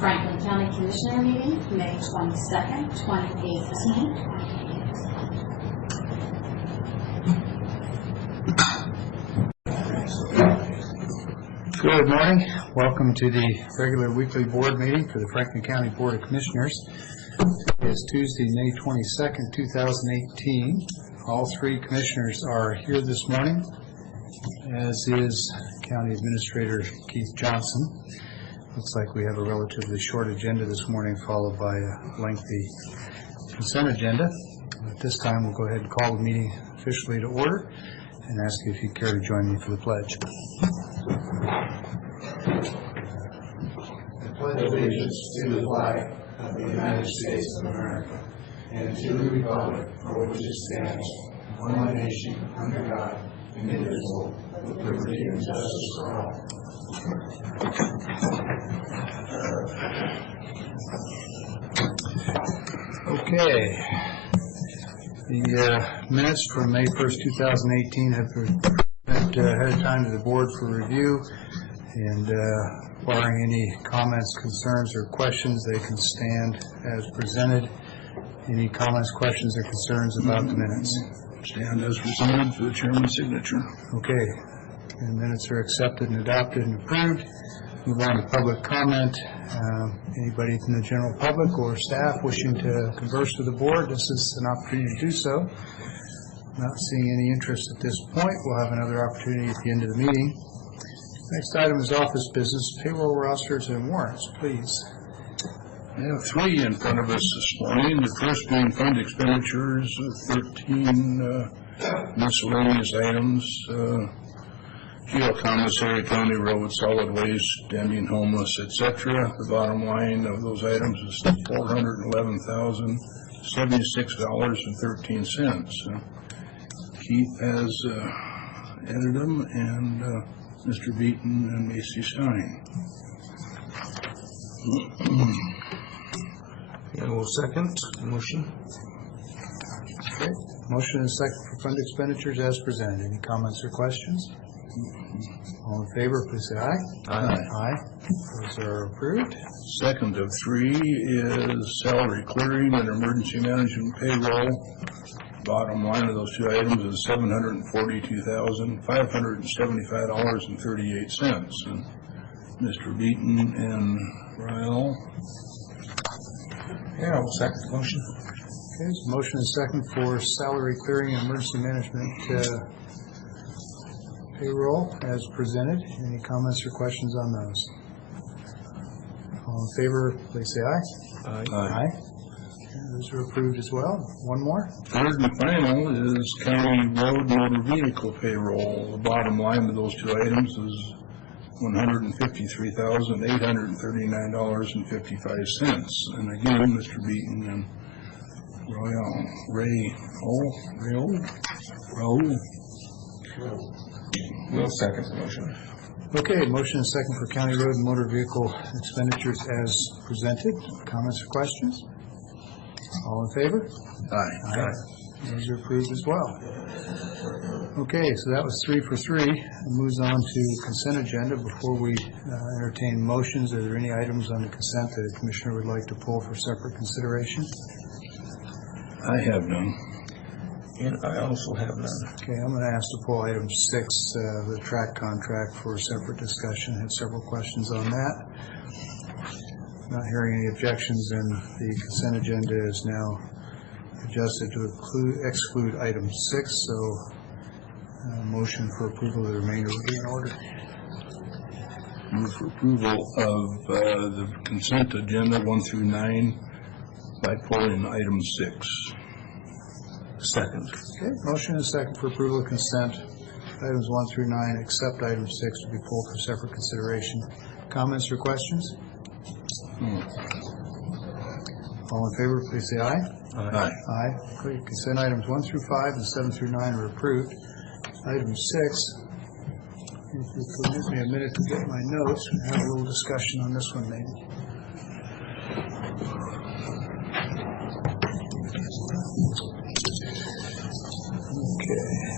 Franklin County Commissioner meeting, May 22nd, 2018. Good morning. Welcome to the regular weekly board meeting for the Franklin County Board of Commissioners. It's Tuesday, May 22nd, 2018. All three commissioners are here this morning, as is County Administrator Keith Johnson. Looks like we have a relatively short agenda this morning, followed by a lengthy consent agenda. At this time, we'll go ahead and call the meeting officially to order and ask you if you'd care to join me for the pledge. I pledge allegiance to the flag of the United States of America and to the republic for which it stands, one nation, under God, indivisible, with liberty and justice for all. Okay. The minutes from May 1st, 2018 have been ahead of time to the board for review, and barring any comments, concerns, or questions, they can stand as presented. Any comments, questions, or concerns about the minutes? Stand as presented for the chairman's signature. Okay. The minutes are accepted and adopted and approved. Move on to public comment. Anybody from the general public or staff wishing to converse with the board, this is an opportunity to do so. Not seeing any interest at this point. We'll have another opportunity at the end of the meeting. Next item is office business, payroll rosters and warrants, please. I have three in front of us this morning. The first being fund expenditures, 13 miscellaneous items. Jail, commissary, county road, solid waste, ending homeless, etc. The bottom line of those items is $411,076.13. Keith has edited them, and Mr. Beaton and Macy Stein. And we'll second the motion. Okay. Motion and second for fund expenditures as presented. Any comments or questions? All in favor, please say aye. Aye. Aye. Those are approved. Second of three is salary clearing and emergency management payroll. Bottom line of those two items is $742,575.38. And Mr. Beaton and Ryle. Yeah, we'll second the motion. Okay, so motion and second for salary clearing and emergency management payroll as presented. Any comments or questions on those? All in favor, please say aye. Aye. Aye. Those are approved as well. One more. Third and final is county road motor vehicle payroll. The bottom line of those two items is $153,839.55. And again, Mr. Beaton and Ray. We'll second the motion. Okay, motion and second for county road and motor vehicle expenditures as presented. Comments or questions? All in favor? Aye. Aye. Those are approved as well. Okay, so that was 3 for 3. It moves on to consent agenda. Before we entertain motions, are there any items on the consent that a commissioner would like to pull for separate consideration? I have none. And I also have none. Okay, I'm going to ask to pull item 6, the track contract, for separate discussion. I had several questions on that. Not hearing any objections, and the consent agenda is now adjusted to exclude item 6, so motion for approval of the remainder will be in order. Move for approval of the consent agenda 1 through 9 by pulling item 6. Second. Okay, motion and second for approval of consent items 1 through 9, except item 6 to be pulled for separate consideration. Comments or questions? All in favor, please say aye. Aye. Aye. Okay, consent items 1 through 5 and 7 through 9 are approved. Item 6, if you permit me a minute to get my notes, and have a little discussion on this one maybe. Okay.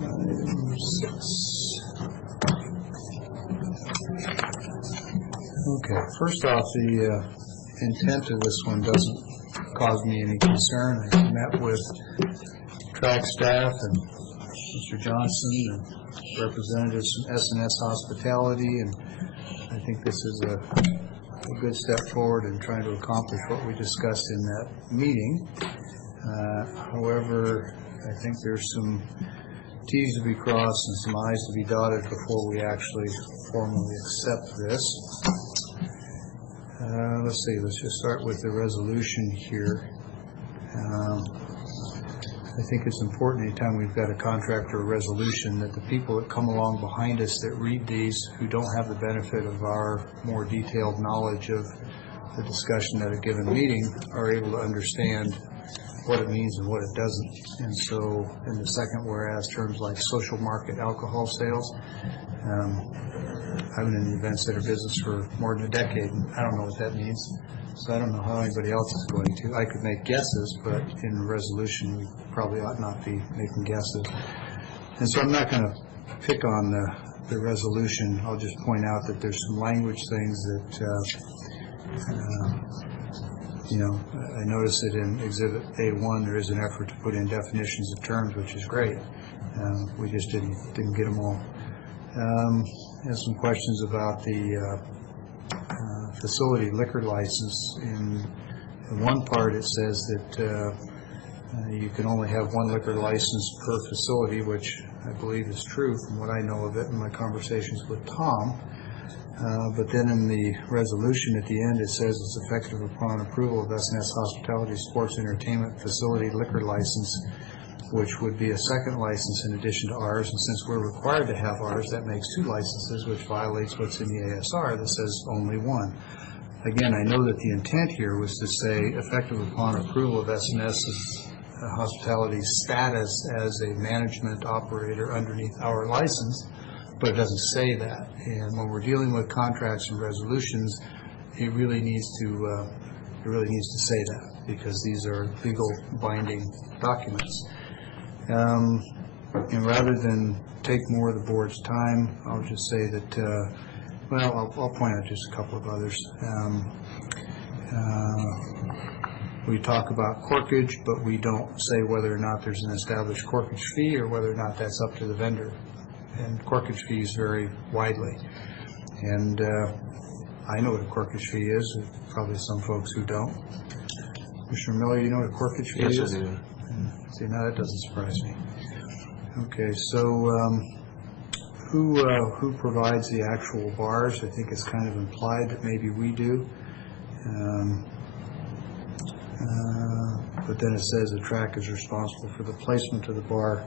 Item 6. Okay, first off, the intent of this one doesn't cause me any concern. I met with track staff and Mr. Johnson and representatives from S&S Hospitality, and I think this is a good step forward in trying to accomplish what we discussed in that meeting. However, I think there's some T's to be crossed and some I's to be dotted before we actually formally accept this. Let's see, let's just start with the resolution here. I think it's important anytime we've got a contract or a resolution that the people that come along behind us that read these, who don't have the benefit of our more detailed knowledge of the discussion at a given meeting, are able to understand what it means and what it doesn't. And so in the second whereas, terms like social market alcohol sales, I've been in the event center business for more than a decade, and I don't know what that means. So I don't know how anybody else is going to. I could make guesses, but in the resolution, we probably ought not be making guesses. And so I'm not going to pick on the resolution. I'll just point out that there's some language things that, I noticed that in Exhibit A1, there is an effort to put in definitions of terms, which is great. We just didn't get them all. There's some questions about the facility liquor license. In one part, it says that you can only have one liquor license per facility, which I believe is true from what I know of it in my conversations with Tom. But then in the resolution at the end, it says it's effective upon approval of S&S Hospitality Sports Entertainment Facility liquor license, which would be a second license in addition to ours. And since we're required to have ours, that makes two licenses, which violates what's in the ASR that says only one. Again, I know that the intent here was to say effective upon approval of S&S Hospitality's status as a management operator underneath our license, but it doesn't say that. And when we're dealing with contracts and resolutions, it really needs to say that, because these are legal binding documents. And rather than take more of the board's time, I'll just say that, I'll point out just a couple of others. We talk about corkage, but we don't say whether or not there's an established corkage fee or whether or not that's up to the vendor. And corkage fees vary widely. And I know what a corkage fee is, probably some folks who don't. Mr. Miller, you know what a corkage fee is? Yes, I do. See, now that doesn't surprise me. Okay, so who provides the actual bars? I think it's kind of implied that maybe we do. But then it says the track is responsible for the placement of the bar.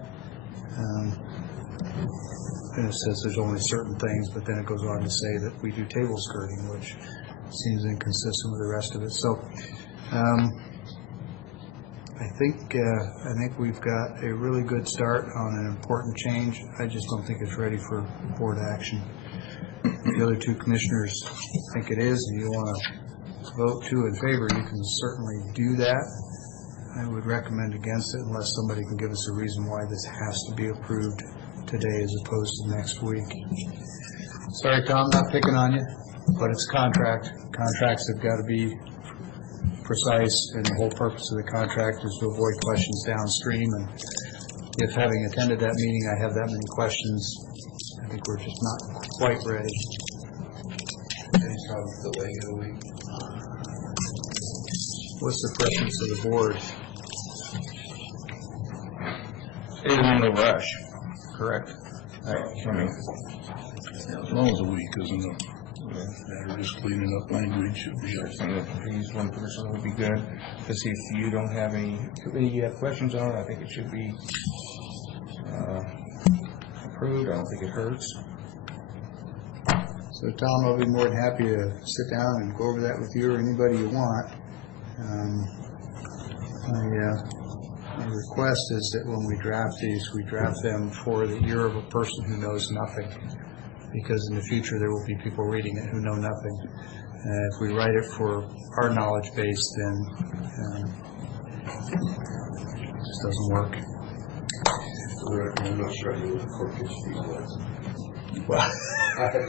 And it says there's only certain things, but then it goes on to say that we do table skirting, which seems inconsistent with the rest of it. So I think we've got a really good start on an important change. I just don't think it's ready for board action. If the other two commissioners think it is, and you want to vote two in favor, you can certainly do that. I would recommend against it unless somebody can give us a reason why this has to be approved today as opposed to next week. Sorry, Tom, not picking on you, but it's contract. Contracts have got to be precise, and the whole purpose of the contract is to avoid questions downstream. And if, having attended that meeting, I have that many questions, I think we're just not quite ready. Any problems delaying it a week? What's the preference of the board? There's no rush, correct? As long as a week isn't a matter of just cleaning up language. Please, one person would be good, because if you don't have any questions on it, I think it should be approved. I don't think it hurts. So, Tom, I'll be more than happy to sit down and go over that with you or anybody you want. My request is that when we draft these, we draft them for the ear of a person who knows nothing, because in the future there will be people reading it who know nothing. If we write it for our knowledge base, then it just doesn't work. I'm not sure I knew what the corkage fee was. Well, I had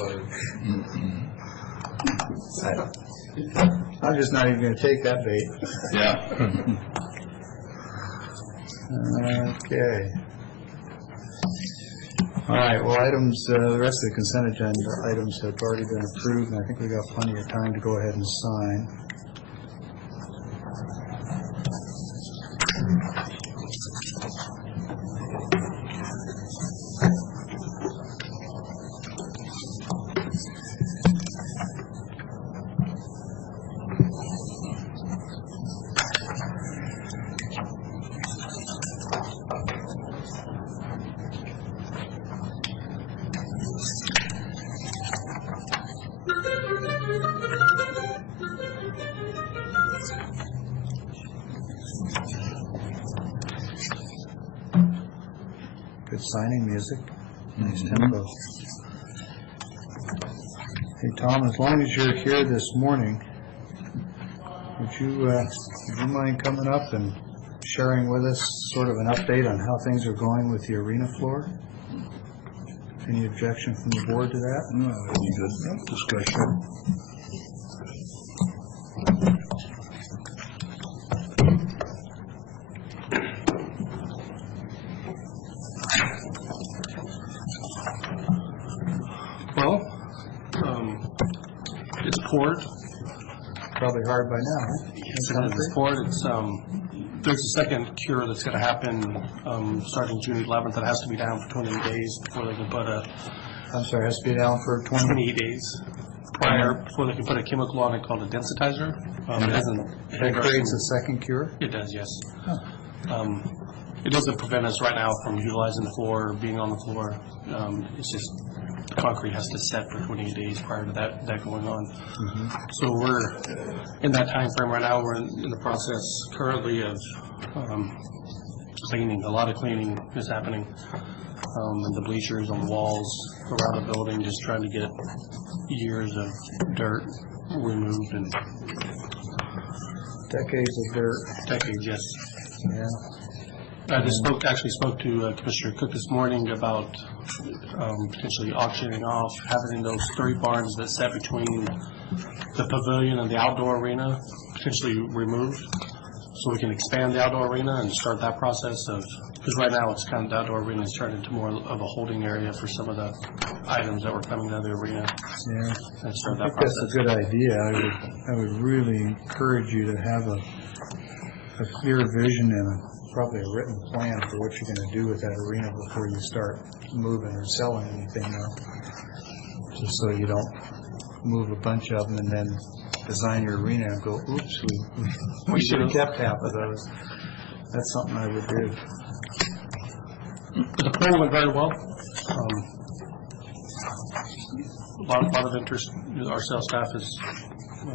one. I'm just not even going to take that bait. Yeah. Okay. All right, well, items, the rest of the consent agenda items have already been approved, and I think we've got plenty of time to go ahead and sign. Good signing music, nice tempo. Hey, Tom, as long as you're here this morning, would you mind coming up and sharing with us sort of an update on how things are going with the arena floor? Any objection from the board to that? No, that'd be good discussion. Well, it's poured. Probably hard by now, huh? It's poured. There's a second cure that's going to happen starting June 11th. That has to be down for 28 days before they can put I'm sorry, it has to be down for 20? 28 days prior before they can put a chemical on it called a densitizer. That creates a second cure? It does, yes. It doesn't prevent us right now from utilizing the floor or being on the floor. It's just concrete has to set for 28 days prior to that going on. So we're in that time frame right now. We're in the process currently of cleaning. A lot of cleaning is happening in the bleachers, on the walls, around the building, just trying to get years of dirt removed and Decades of dirt. decades, yes. Yeah. I just actually spoke to Commissioner Cook this morning about potentially auctioning off, having those 3 barns that set between the pavilion and the outdoor arena potentially removed, so we can expand the outdoor arena and start that process of, because right now it's kind of, the outdoor arena is turned into more of a holding area for some of the items that were coming out of the arena. Yeah. And start I that think that's process. a good idea. I would really encourage you to have a clear vision and probably a written plan for what you're going to do with that arena before you start moving or selling anything now. Just so you don't move a bunch of them and then design your arena and go, oops, we should have kept half of those. That's something I would do. The poll went very well. A lot of interest. Our sales staff is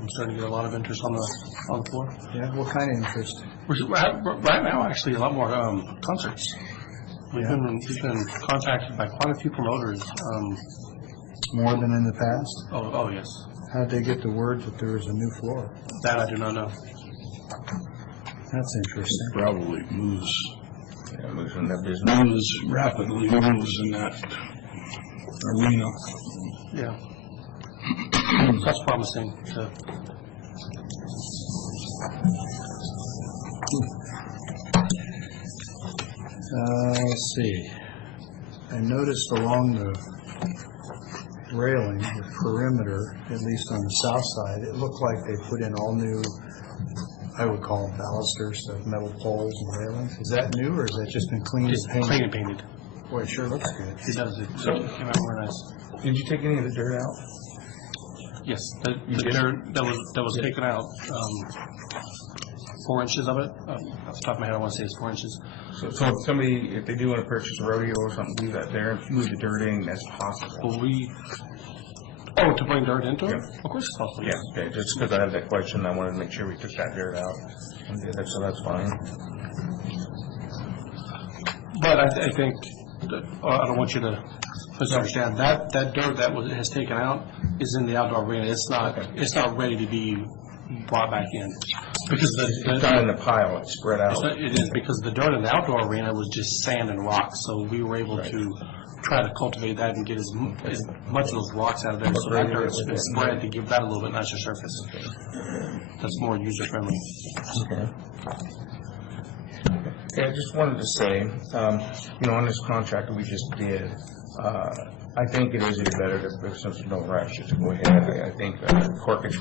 starting to get a lot of interest on the floor. Yeah, what kind of interest? Right now, actually, a lot more concerts. We've been contacted by quite a few promoters. More than in the past? Oh yes. How'd they get the word that there was a new floor? That I do not know. That's interesting. Probably moves Moves in that business. rapidly moves in that arena. Yeah. That's promising. Let's see. I noticed along the railing, the perimeter, at least on the south side, it looked like they put in all new, I would call them balusters, so metal poles and railings. Is that new, or has that just been cleaned Just and clean painted? and painted. Boy, it sure looks good. It does. It came out very nice. Did you take any of the dirt out? Yes, the did? dirt that was taken out, 4 inches of it. Off the top of my head, I want to say it's 4 inches. So if somebody, if they do want to purchase a rodeo or something, do that there and move the dirt in, that's possible. But to bring dirt into it? Yeah. Of course it's possible. Yeah, okay, just because I had that question, I wanted to make sure we took that dirt out. So that's fine. But I think, that, I don't want you to misunderstand, that dirt that has taken out is in the outdoor arena. It's not ready to be brought back in. Because It's not in a pile, it's spread out. it is because the dirt in the outdoor arena was just sand and rocks, so we were able to try to cultivate that and get as much of those rocks out of there, so that dirt's been spread to give that a little bit nicer surface. That's more user friendly. Okay. Okay, I just wanted to say, on this contract that we just did, I think it is better to, since there's no rush, just go ahead. I think corkage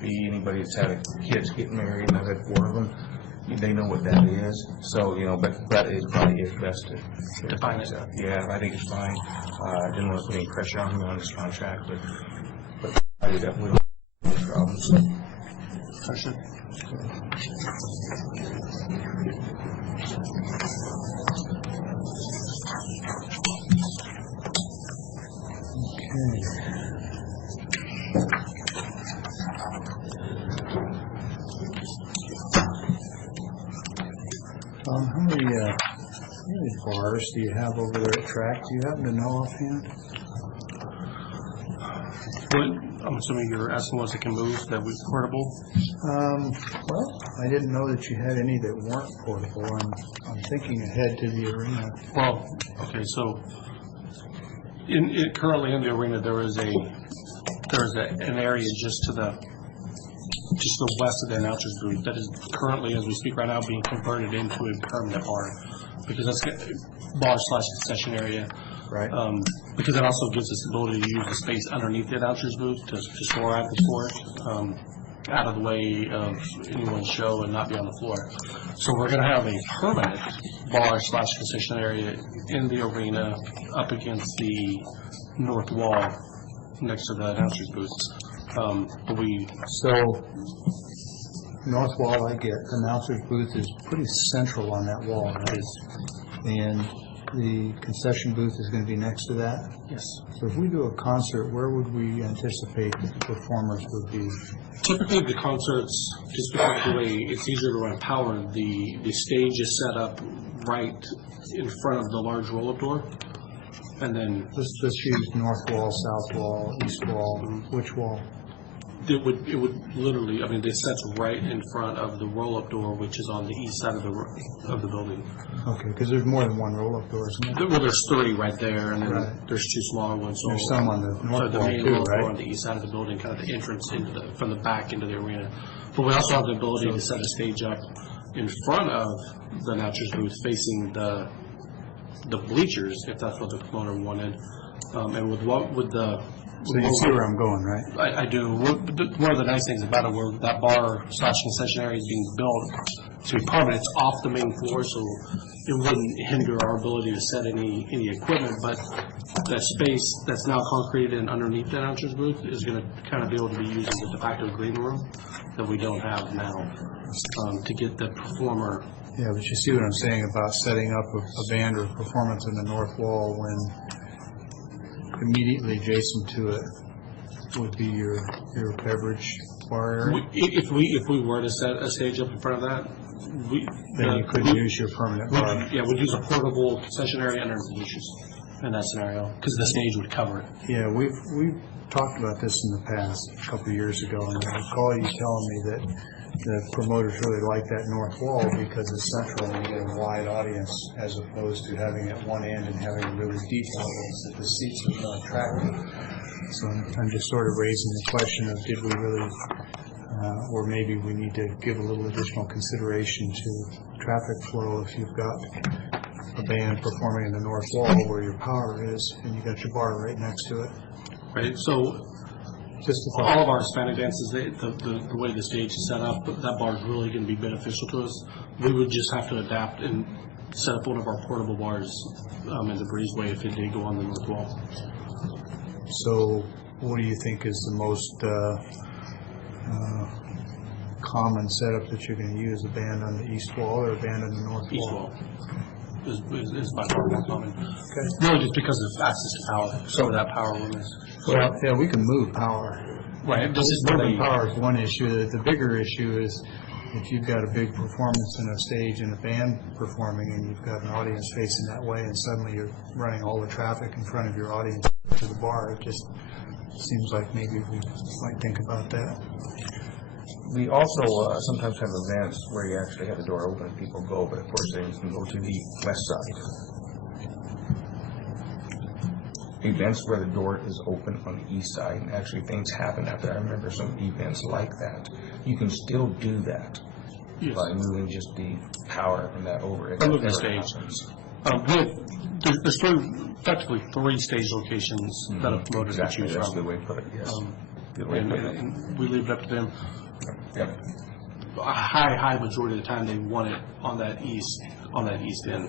fee, anybody that's had kids getting married, and I've had 4 of them, they know what that is. So, but it probably is best to Define it. Yeah, I think it's fine. I didn't want to put any pressure on me on this contract, but I definitely don't have any problems. For sure. How many bars do you have over there at track? Do you happen to know offhand? I'm assuming you're asking ones that can move, that was portable? Well, I didn't know that you had any that weren't portable. I'm thinking ahead to the arena. Well, okay, so currently in the arena, there is an area just to the west of the announcer's booth that is currently, as we speak right now, being converted into a permanent bar, because that's bar/concession area. Right. Because it also gives us the ability to use the space underneath the announcer's booth to store items for it, out of the way of anyone's show and not be on the floor. So we're going to have a permanent bar/concession area in the arena up against the north wall next to the announcer's booth. So, north wall, I get. Announcer's booth is pretty central on that wall, right? And the concession booth is going to be next to that? Yes. So if we do a concert, where would we anticipate that the performers would be? Typically, the concerts, just because of the way it's easier to run power, the stage is set up right in front of the large roll-up door, and then Let's use north wall, south wall, east wall. Which wall? it would literally, I mean, it sets right in front of the roll-up door, which is on the east side of the building. Okay, because there's more than one roll-up door, isn't there? Well, there's 3 right there, and then Right. there's 2 smaller ones. So There's some on the north the wall main too, roll-up door right? on the east side of the building, kind of the entrance from the back into the arena. But we also have the ability to set a stage up in front of the announcer's booth, facing the bleachers, if that's what the promoter wanted. And with the So you see where I'm going, right? I do. One of the nice things about it, where that bar/concession area is being built to be permanent, it's off the main floor, so it wouldn't hinder our ability to set any equipment. But that space that's now concreted and underneath the announcer's booth is going to kind of be able to be used as a de facto green room that we don't have now, to get the performer. Yeah, but you see what I'm saying about setting up a band or performance in the north wall when immediately adjacent to it would be your beverage bar area? If we were to set a stage up in front of that, Then you could use your permanent bar. we'd use a portable concession area under the bleachers in that scenario, because the stage would cover it. Yeah, we've talked about this in the past, a couple of years ago, and I recall you telling me that the promoters really like that north wall because it's central and you get a wide audience, as opposed to having it at one end and having really deep levels that the seats are more attractive. So I'm just sort of raising the question of did we really, or maybe we need to give a little additional consideration to traffic flow if you've got a band performing in the north wall where your power is and you got your bar right next to it. Right, so Just a thought. all of our Hispanic dances, the way the stage is set up, that bar is really going to be beneficial to us. We would just have to adapt and set up one of our portable bars in the breezeway if it did go on the north wall. So what do you think is the most common setup that you're going to use, a band on the east wall or a band on the north wall? East wall is by far more common. Okay. Really just because of access to power, so that power limit. Well, yeah, we can move power. Right, this is Moving power is one issue. The bigger issue is if you've got a big performance in a stage and a band performing and you've got an audience facing that way and suddenly you're running all the traffic in front of your audience to the bar, it just seems like maybe we might think about that. We also sometimes have events where you actually have the door open and people go, but of course they can go to the west side. Events where the door is open on the east side, and actually things happen out there. I remember some events like that. You can still do that Yes. by moving just the power from that over. By moving the stage. There's effectively three stage locations that a promoter can Exactly, choose that's a good from. way to put it, yes. Good way to And put it. and we leave it up to them. Yep. A high majority of the time, they want it on that east end.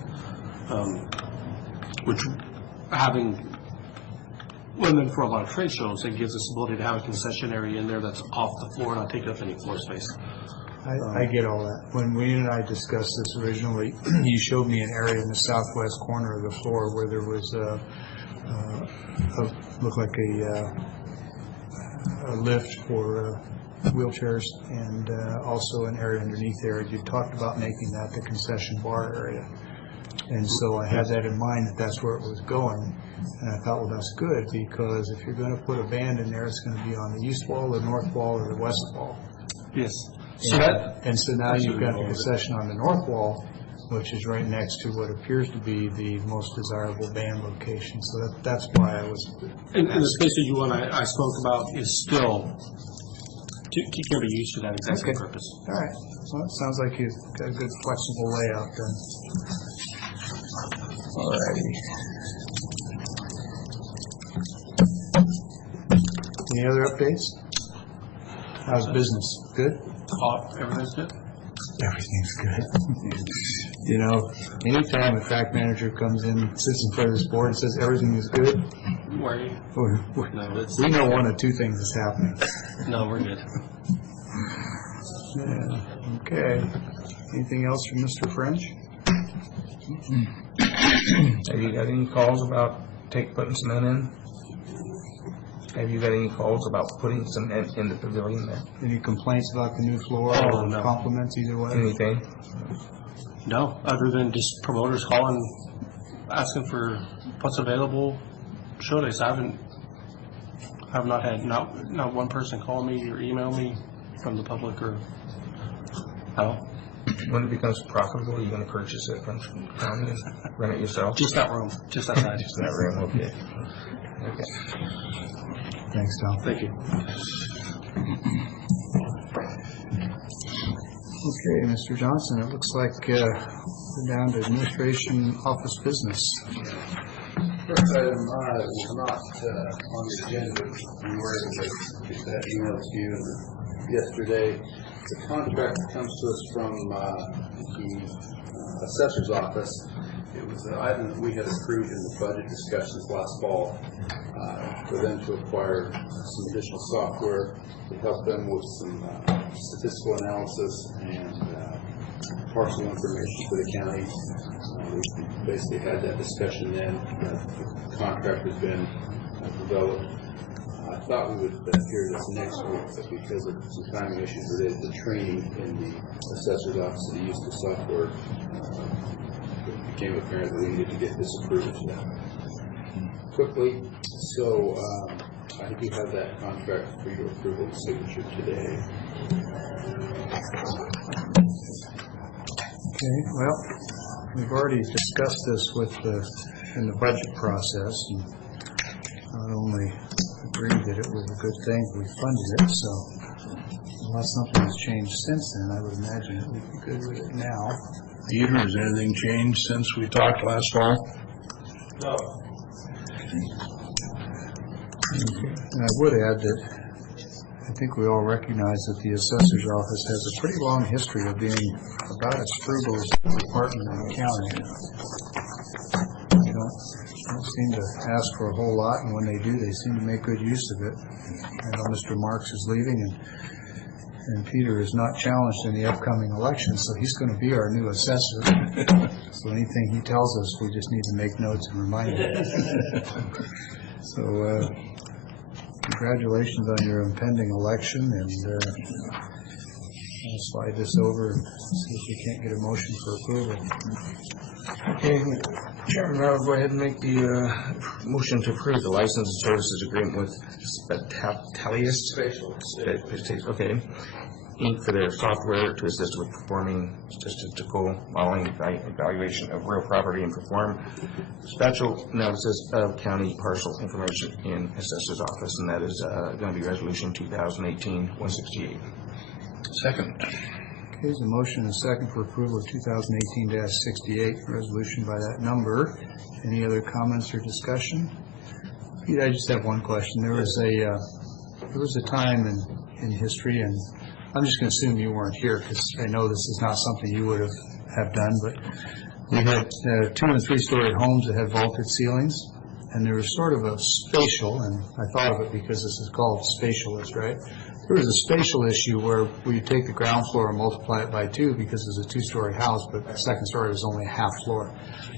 Which and then for a lot of trade shows, it gives us the ability to have a concession area in there that's off the floor, not taking up any floor space. I get all that. When we and I discussed this originally, you showed me an area in the southwest corner of the floor where there was looked like a lift for wheelchairs, and also an area underneath there. You talked about making that the concession bar area. And so I had that in mind, that that's where it was going. And I thought, well, that's good, because if you're going to put a band in there, it's going to be on the east wall, the north wall, or the west wall. Yes. So that, And so now you've got the concession on the north wall, which is right next to what appears to be the most desirable band location. So that's why I was... and the space that you and I spoke about is still to be used for that exact same Okay. purpose. All right. Well, it sounds like you've got a good flexible layout then. All righty. Any other updates? How's business? Good? Everything's good? Everything's good. You know, anytime a track manager comes in, sits in front of this board and says everything is good, Where are you? No, it's, we know one of two things is happening. no, we're good. Yeah, okay. Anything else from Mr. French? Have you got any calls about putting cement in? Have you got any calls about putting cement in the pavilion there? Any complaints about the new floor Oh, or no. compliments either way? Anything? No, other than just promoters calling, asking for what's available show days. I've not had not one person call me or email me from the public or no. When it becomes profitable, you're going to purchase it from the county and rent it yourself? Just that room, just that side. Just in that room, okay. Okay. Thanks, Tom. Thank you. Okay, Mr. Johnson, it looks like we're down to administration office business. First item is not on the agenda. We were able to get that email to you yesterday. It's a contract that comes to us from the assessor's office. It was an item that we had approved in the budget discussions last fall for them to acquire some additional software to help them with some statistical analysis and parcel information for the county. We basically had that discussion then. The contract has been developed. I thought we would hear this next week, but because of some timing issues related to training in the assessor's office and the use of the software, it became apparent that we needed to get this approved quickly. So I think you have that contract for your approval and signature today. Okay, well, we've already discussed this in the budget process, and not only agreed that it was a good thing, we funded it, so unless something has changed since then, I would imagine it would be good with it now. Peter, has anything changed since we talked last fall? No. And I would add that I think we all recognize that the assessor's office has a pretty long history of being about as frugal as a department in the county. They don't seem to ask for a whole lot, and when they do, they seem to make good use of it. I know Mr. Marks is leaving, and Peter is not challenged in the upcoming election, so he's going to be our new assessor. So anything he tells us, we just need to make notes and remind him. So, congratulations on your impending election, and I'll slide this over and see if we can't get a motion for approval. Okay, Chairman, I'll go ahead and make the motion to approve the license and services agreement with Spectalius. Spatial. Okay. Inc. for their software to assist with performing statistical modeling evaluation of real property and perform spatial analysis of county parcel information in Assessor's Office, and that is going to be Resolution 2018-168. Second. Okay, there's a motion and a second for approval of 2018-68, resolution by that number. Any other comments or discussion? Pete, I just have one question. There was a time in history, and I'm just going to assume you weren't here because I know this is not something you would have done, but we had 2- and 3-story homes that had vaulted ceilings, and there was sort of a spatial, and I thought of it because this is called spatialist, right? There was a spatial issue where we take the ground floor and multiply it by 2 because it's a 2-story house, but the second story is only a half floor.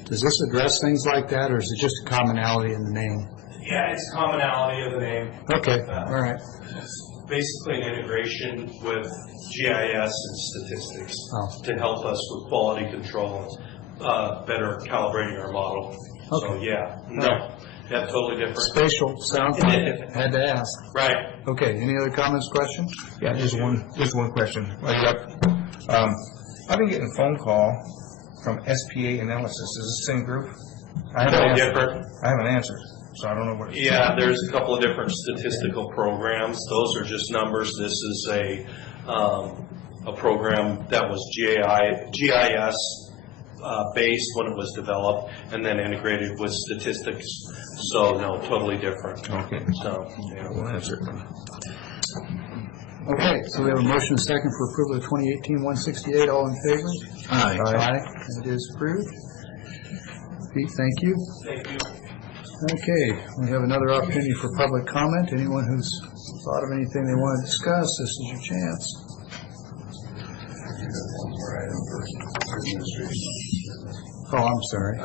Does this address things like that, or is it just a commonality in the name? Yeah, it's commonality of the name. Okay, all right. It's basically an integration with GIS and statistics to help us with quality control and better calibrating our model. Okay. So, yeah, totally different. Spatial, sounds like had to ask. Right. Okay, any other comments, questions? Yeah, just one question. I've been getting a phone call from SPA Analysis. Is this the same group? I haven't answered, so I don't know what it's. Yeah, there's a couple of different statistical programs. Those are just numbers. This is a program that was GIS based when it was developed, and then integrated with statistics. So no, totally different. Okay. So We'll answer it. Okay, so we have a motion and a second for approval of 2018-168. All in favor? Aye. Aye. It is approved. Pete, thank you. Thank you. Okay, we have another opportunity for public comment. Anyone who's thought of anything they want to discuss, this is your chance. Oh, I'm sorry.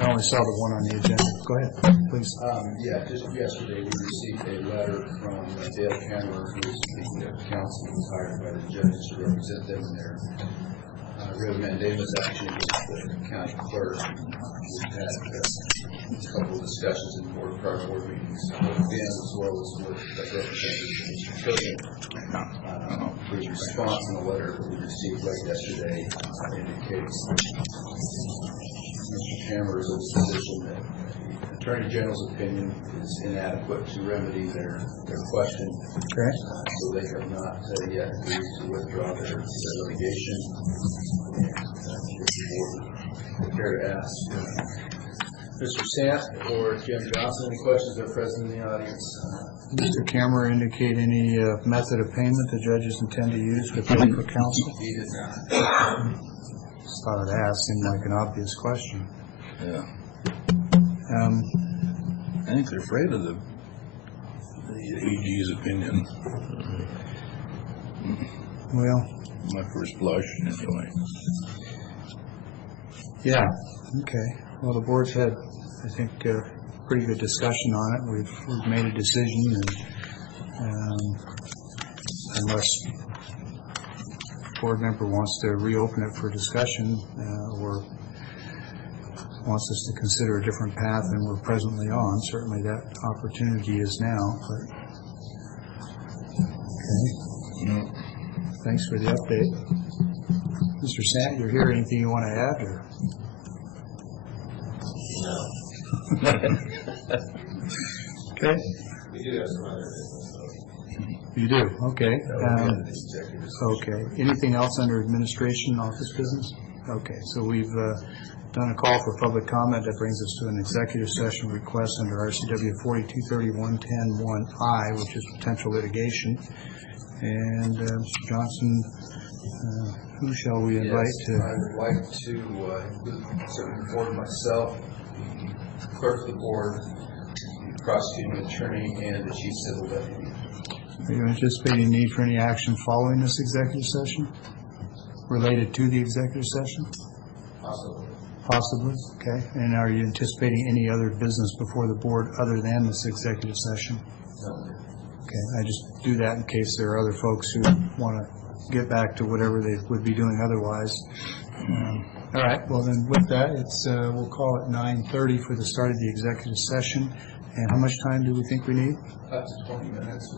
I only saw the one on the agenda. Go ahead, please. Yeah, just yesterday, we received a letter from Dale Cameron, who is the counsel who was hired by the judges to represent them in their writ mandamus action against the county clerk. We've had a couple of discussions in prior board meetings with them, as well as with Representative Mr. Cogan. The response in the letter that we received late yesterday indicates Mr. Cameron is of the position that the Attorney General's opinion is inadequate to remedy their question. Okay. So they have not yet agreed to withdraw their litigation. And prepare to ask Mr. Sant or Jim Johnson any questions that are present in the audience. Mr. Cameron indicate any method of payment the judges intend to use to pay for counsel? He did not. Just thought I'd ask, seemed like an obvious question. Yeah. I think they're afraid of the AG's opinion. Well, My first blush, anyway. yeah, okay. Well, the board's had, I think, pretty good discussion on it. We've made a decision, and unless a board member wants to reopen it for discussion or wants us to consider a different path than we're presently on, certainly that opportunity is now. But okay. Thanks for the update. Mr. Sant, you're here. Anything you want to add? Or? Okay. We do have some other business, though. You do? Okay. Okay. Anything else under administration, office business? Okay. So we've done a call for public comment. That brings us to an executive session request under RCW 4231.10.1I, which is potential litigation. And Mr. Johnson, who shall we invite to? I would like to include certain board myself, the clerk of the board, the prosecuting attorney, and the chief civil deputy. Are you anticipating need for any action following this executive session? Related to the executive session? Possibly. Possibly, okay. And are you anticipating any other business before the board other than this executive session? No. Okay, I just do that in case there are other folks who want to get back to whatever they would be doing otherwise. All right, well then with that, we'll call it 9:30 for the start of the executive session. And how much time do we think we need? Up to 20 minutes,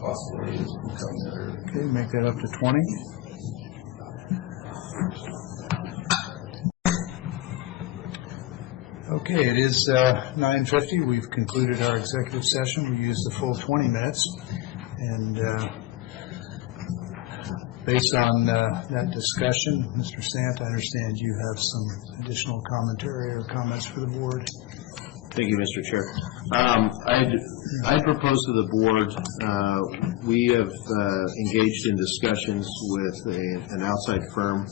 possibly come there. Okay, make that up to 20. Okay, it is 9:50. We've concluded our executive session. We used the full 20 minutes. And based on that discussion, Mr. Sant, I understand you have some additional commentary or comments for the board. Thank you, Mr. Chair. I propose to the board, we have engaged in discussions with an outside firm,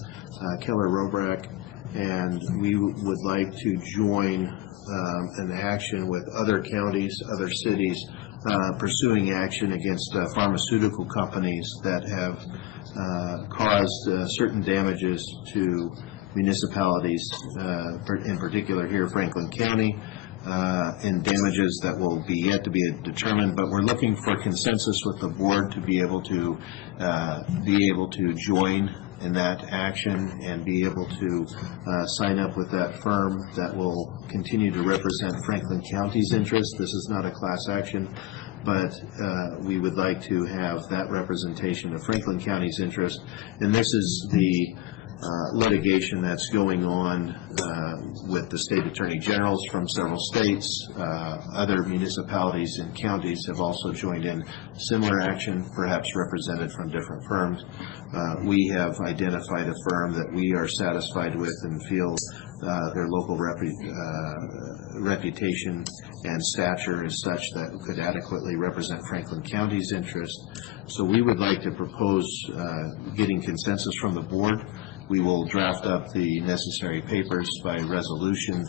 Keller Robrack, and we would like to join an action with other counties, other cities, pursuing action against pharmaceutical companies that have caused certain damages to municipalities, in particular here Franklin County, and damages that will be yet to be determined, but we're looking for consensus with the board to be able to join in that action and be able to sign up with that firm that will continue to represent Franklin County's interest. This is not a class action, but we would like to have that representation of Franklin County's interest. And this is the litigation that's going on with the state attorney generals from several states. Other municipalities and counties have also joined in similar action, perhaps represented from different firms. We have identified a firm that we are satisfied with and feel their local reputation and stature is such that could adequately represent Franklin County's interest. So we would like to propose getting consensus from the board. We will draft up the necessary papers by resolution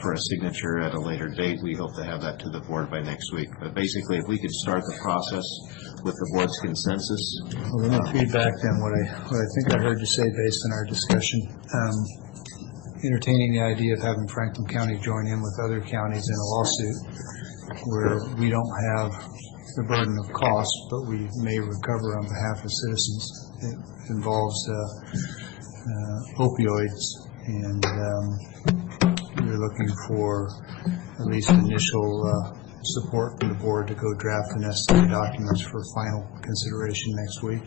for a signature at a later date. We hope to have that to the board by next week. But basically, if we could start the process with the board's consensus. Well, let me feedback then what I think I heard you say based on our discussion. Entertaining the idea of having Franklin County join in with other counties in a lawsuit where we don't have the burden of cost, but we may recover on behalf of citizens. It involves opioids, and we're looking for at least initial support from the board to go draft the necessary documents for final consideration next week.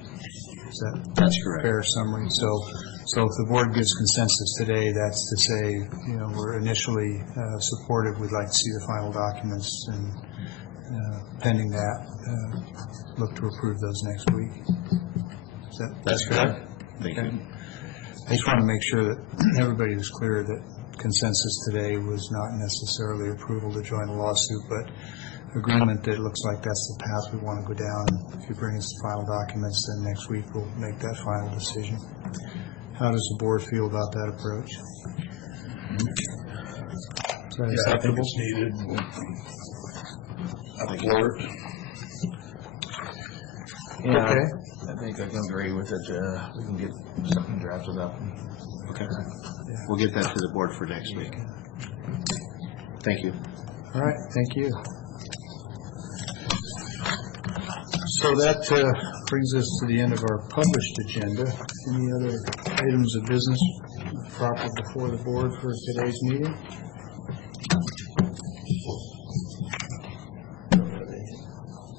That's correct. Fair summary. So if the board gives consensus today, that's to say, we're initially supportive. We'd like to see the final documents, and pending that, look to approve those next week. That's correct? Thank you. I just want to make sure that everybody was clear that consensus today was not necessarily approval to join a lawsuit, but agreement that it looks like that's the path we want to go down. If you bring us the final documents, then next week we'll make that final decision. How does the board feel about that approach? Is that acceptable? I think it's needed. I support it. Yeah, Okay. I think I can agree with it. We can get something drafted up. Okay. We'll get that to the board for next week. Thank you. All right, thank you. So that brings us to the end of our published agenda. Any other items of business proper before the board for today's meeting?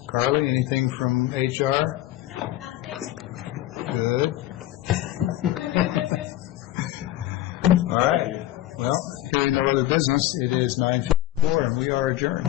Carly, anything from HR? Good. All right. Well, hearing no other business, it is 9:54 and we are adjourned.